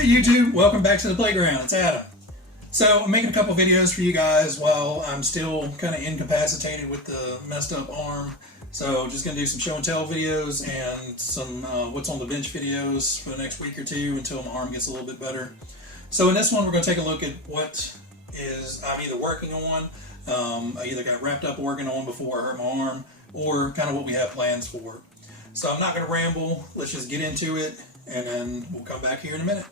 Hey YouTube, welcome back to the playground. It's Adam. So I'm making a couple videos for you guys while I'm still kind of incapacitated with the messed up arm. So just gonna do some show and tell videos and some what's on the bench videos for the next week or two until my arm gets a little bit better. So in this one we're gonna take a look at what I'm either working on, I either got wrapped up working on before I hurt my arm, or kind of what we have plans for. So I'm not gonna ramble, let's just get into it and then we'll come back here in a minute.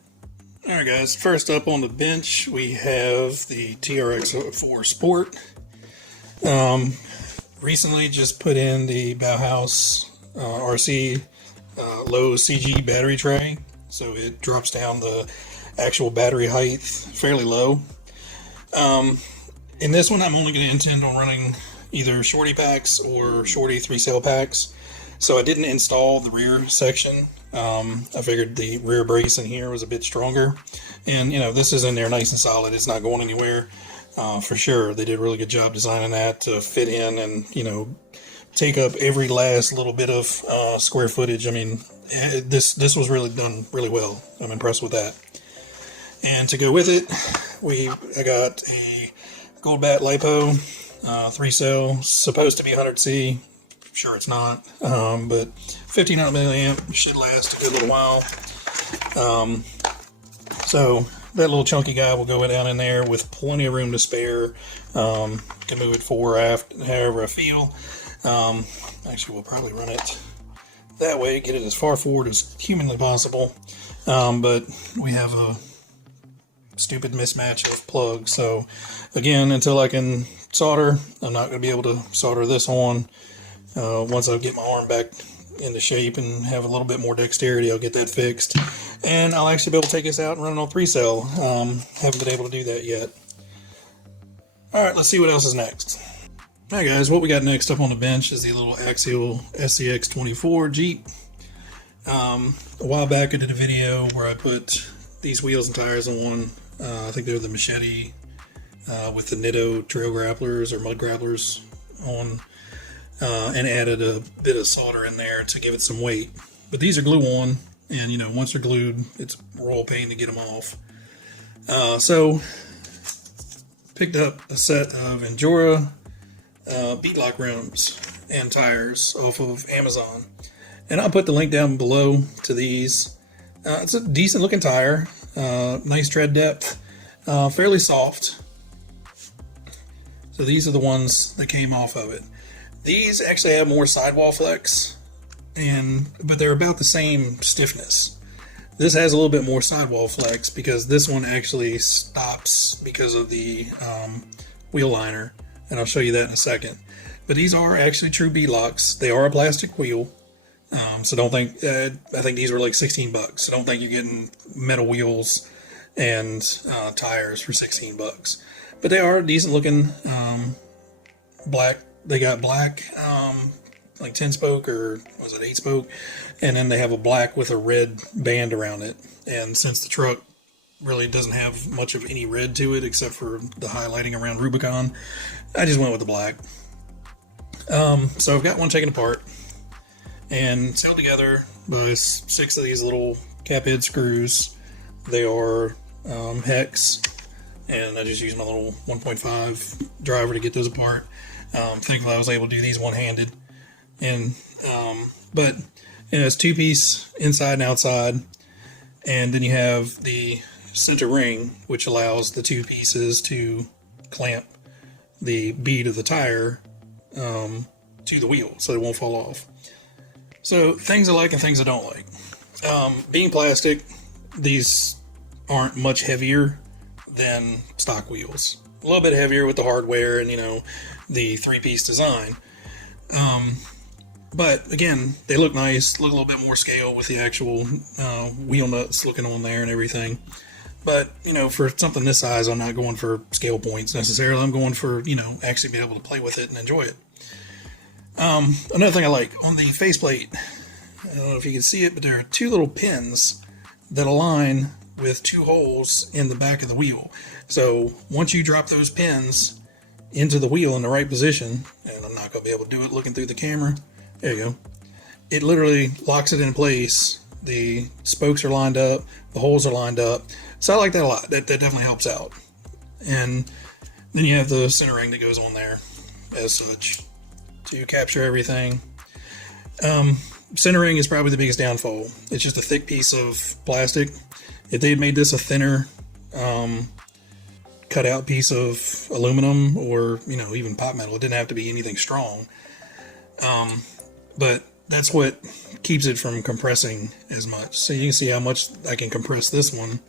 Alright guys, first up on the bench we have the TRX4 Sport. Recently just put in the Bauhaus RC low CG battery tray, so it drops down the actual battery height fairly low. In this one I'm only going to intend on running either shorty packs or shorty 3-cell packs, so I didn't install the rear section. I figured the rear brace in here was a bit stronger, and you know, this is in there nice and solid, it's not going anywhere for sure. They did a really good job designing that to fit in and, you know, take up every last little bit of square footage. I mean, this was really done really well. I'm impressed with that. And to go with it, I got a Gold Bat LiPo 3-cell, supposed to be 100C. Sure it's not, but 1500 milliamp should last a good little while. So that little chunky guy will go down in there with plenty of room to spare. Can move it forward or aft, however I feel. Actually, we'll probably run it that way, get it as far forward as humanly possible. But we have a stupid mismatch of plugs. So again, until I can solder, I'm not going to be able to solder this on. Once I get my arm back into shape and have a little bit more dexterity, I'll get that fixed. And I'll actually be able to take this out and run it on 3-cell. Haven't been able to do that yet. Alright, let's see what else is next. Alright guys, what we got next up on the bench is the little Axial SCX24 Jeep. A while back I did a video where I put these wheels and tires on one. I think they're the Machete with the Nitto trail grapplers or mud grapplers on. And added a bit of solder in there to give it some weight. But these are glue on, and you know, once they're glued, it's a royal pain to get them off. So picked up a set of Endura beadlock rims and tires off of Amazon, and I'll put the link down below to these. It's a decent looking tire, nice tread depth, fairly soft. So these are the ones that came off of it. These actually have more sidewall flex, but they're about the same stiffness. This has a little bit more sidewall flex because this one actually stops because of the wheel liner, and I'll show you that in a second. But these are actually true beadlocks. They are a plastic wheel, so don't think, I think these were like 16 bucks. So don't think you're getting metal wheels and tires for 16 bucks. But they are decent looking, black. They got black, like 10-spoke, or was it 8-spoke? And then they have a black with a red band around it. And since the truck really doesn't have much of any red to it, except for the highlighting around Rubicon, I just went with the black. So I've got one taken apart and it's held together by 6 of these little cap head screws. They are hex, and I just used my little 1.5 driver to get those apart. Thankfully I was able to do these one-handed, and but you know, it's 2-piece inside and outside, and then you have the center ring which allows the 2 pieces to clamp the bead of the tire to the wheel so it won't fall off. So things I like and things I don't like. Being plastic, these aren't much heavier than stock wheels. A little bit heavier with the hardware and, you know, the 3-piece design. But again, they look nice, look a little bit more scale with the actual wheel nuts looking on there and everything. But, you know, for something this size, I'm not going for scale points necessarily. I'm going for, you know, actually being able to play with it and enjoy it. Another thing I like, on the faceplate, I don't know if you can see it, but there are 2 little pins that align with 2 holes in the back of the wheel. So once you drop those pins into the wheel in the right position, and I'm not going to be able to do it looking through the camera, there you go, it literally locks it in place the spokes are lined up, the holes are lined up. So I like that a lot. That definitely helps out. And then you have the center ring that goes on there as such to capture everything. Center ring is probably the biggest downfall. It's just a thick piece of plastic. If they had made this a thinner cut out piece of aluminum or, you know, even pot metal, it didn't have to be anything strong. But that's what keeps it from compressing as much. So you can see how much I can compress this one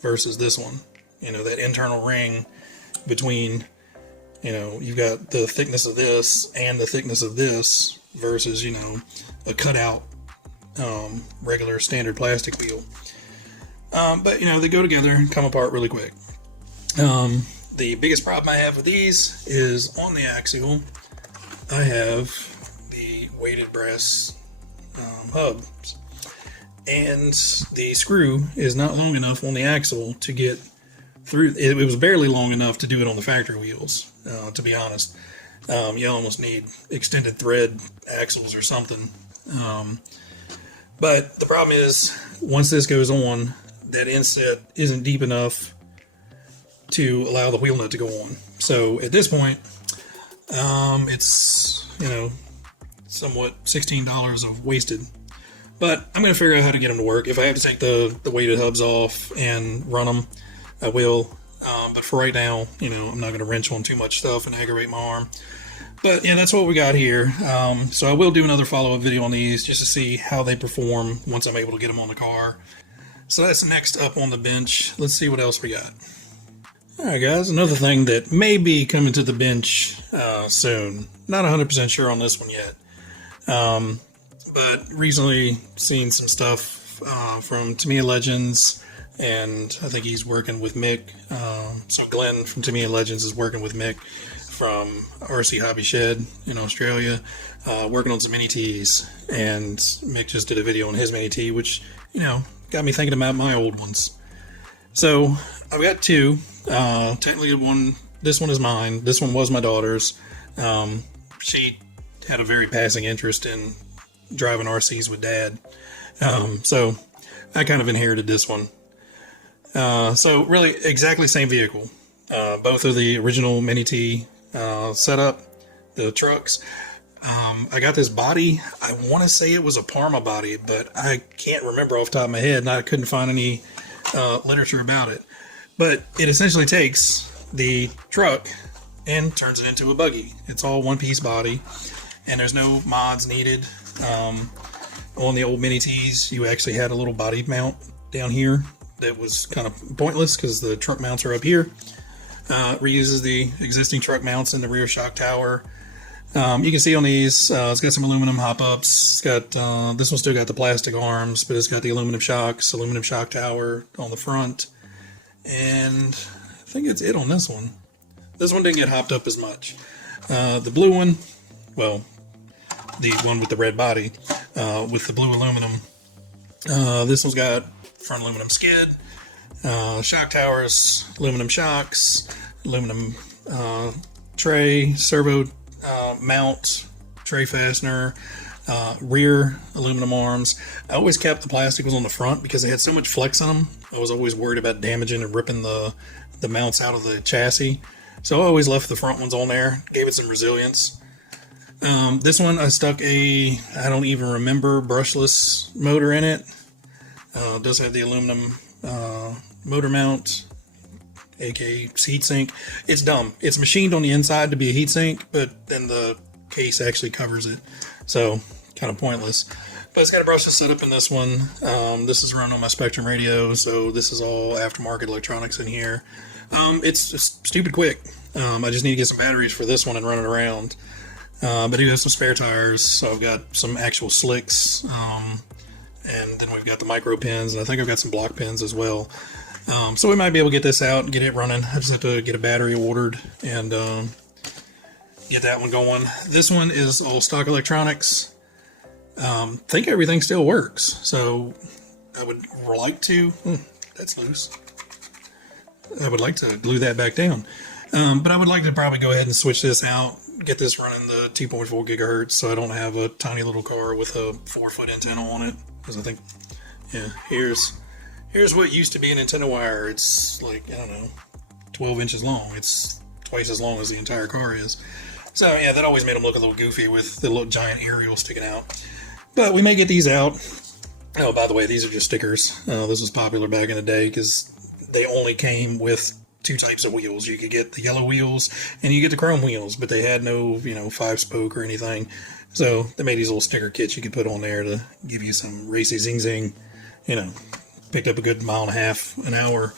versus this one. You know, that internal ring between, you know, you've got the thickness of this and the thickness of this versus, you know, a cutout regular standard plastic wheel. But, you know, they go together and come apart really quick. The biggest problem I have with these is on the axle, I have the weighted brass hubs. And the screw is not long enough on the axle to get through. It was barely long enough to do it on the factory wheels, to be honest. You almost need extended thread axles or something. But the problem is, once this goes on, that inset isn't deep enough to allow the wheel nut to go on. So at this point, it's, you know, somewhat $16 of wasted. But I'm going to figure out how to get them to work. If I have to take the weighted hubs off and run them, I will. But for right now, you know, I'm not going to wrench on too much stuff and aggravate my arm. But yeah, that's what we got here. So I will do another follow-up video on these just to see how they perform once I'm able to get them on the car. So that's next up on the bench. Let's see what else we got. Alright guys, another thing that may be coming to the bench soon. Not 100% sure on this one yet. But recently seen some stuff from Tamiya Legends, and I think he's working with Mick. So Glenn from Tamiya Legends is working with Mick from RC Hobby Shed in Australia, working on some mini T's. And Mick just did a video on his mini T, which, you know, got me thinking about my old ones. So I've got two. Technically this one is mine. This one was my daughter's. She had a very passing interest in driving RCs with Dad. So I kind of inherited this one. So really exactly same vehicle. Both are the original Mini T setup, the trucks. I got this body. I want to say it was a Parma body, but I can't remember off the top of my head, and I couldn't find any literature about it. But it essentially takes the truck and turns it into a buggy. It's all one-piece body, and there's no mods needed. On the old Mini T's, you actually had a little body mount down here that was kind of pointless because the truck mounts are up here. Reuses the existing truck mounts in the rear shock tower. You can see on these, it's got some aluminum hop-ups. It's got this one still got the plastic arms, but it's got the aluminum shocks, aluminum shock tower on the front. And I think it's it on this one. This one didn't get hopped up as much. The blue one, well, the one with the red body, with the blue aluminum. This one's got front aluminum skid, shock towers, aluminum shocks, aluminum tray, servo mount, tray fastener, rear aluminum arms. I always kept the plastic was on the front because they had so much flex on them. I was always worried about damaging and ripping the mounts out of the chassis. So I always left the front ones on there, gave it some resilience. This one I stuck I don't even remember, brushless motor in it. It does have the aluminum motor mount, aka heatsink. It's dumb. It's machined on the inside to be a heatsink, but then the case actually covers it. So kind of pointless. But it's got a brushless setup in this one. This is run on my Spectrum radio, so this is all aftermarket electronics in here. It's stupid quick. I just need to get some batteries for this one and run it around. But I do have some spare tires, so I've got some actual slicks. And then we've got the micro pins, and I think I've got some block pins as well. So we might be able to get this out and get it running. I just have to get a battery ordered and get that one going. This one is all stock electronics. Think everything still works, so I would like to... that's loose. I would like to glue that back down. But I would like to probably go ahead and switch this out, get this running the 2.4 gigahertz so I don't have a tiny little car with a 4-foot antenna on it, because I think Yeah, here's what used to be an antenna wire. It's like, I don't know, 12 inches long. It's twice as long as the entire car is. So yeah, that always made them look a little goofy with the little giant aerial sticking out. But we may get these out. Oh, by the way, these are just stickers. This was popular back in the day because they only came with two types of wheels. You could get the yellow wheels and you get the chrome wheels, but they had no, 5-spoke or anything. So they made these little sticker kits you could put on there to give you some racy zing zing. Picked up a good 1.5 an hour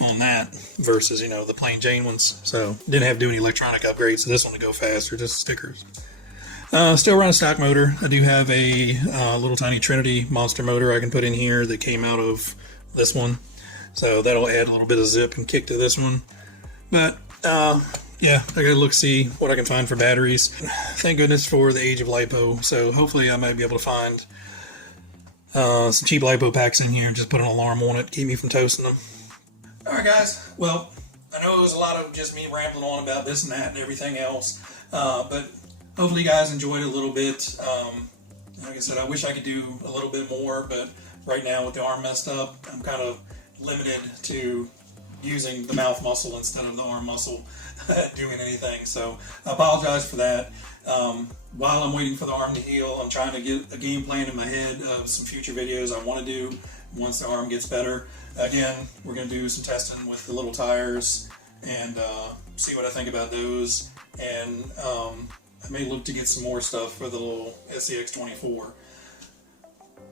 on that versus, the plain Jane ones. So didn't have to do any electronic upgrades to this one to go faster, just stickers. Still run a stock motor. I do have a little tiny Trinity monster motor I can put in here that came out of this one. So that'll add a little bit of zip and kick to this one. But yeah, I gotta look, see what I can find for batteries. Thank goodness for the age of LiPo. So hopefully I might be able to find some cheap LiPo packs in here and just put an alarm on it, keep me from toasting them. Alright guys, well, I know it was a lot of just me rambling on about this and that and everything else, but hopefully you guys enjoyed it a little bit. Like I said, I wish I could do a little bit more, but right now with the arm messed up, I'm kind of limited to using the mouth muscle instead of the arm muscle doing anything. So I apologize for that. While I'm waiting for the arm to heal, I'm trying to get a game plan in my head of some future videos I want to do once the arm gets better. Again, we're going to do some testing with the little tires and see what I think about those. And I may look to get some more stuff for the little SCX24.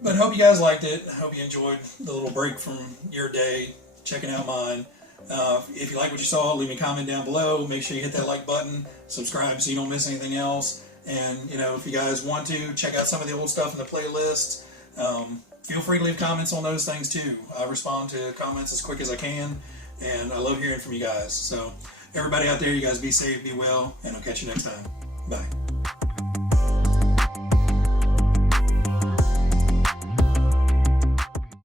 But I hope you guys liked it. I hope you enjoyed the little break from your day, checking out mine. If you like what you saw, leave me a comment down below. Make sure you hit that like button, subscribe so you don't miss anything else. And, if you guys want to, check out some of the old stuff in the playlist. Feel free to leave comments on those things too. I respond to comments as quick as I can, and I love hearing from you guys. So everybody out there, you guys be safe, be well, and I'll catch you next time. Bye.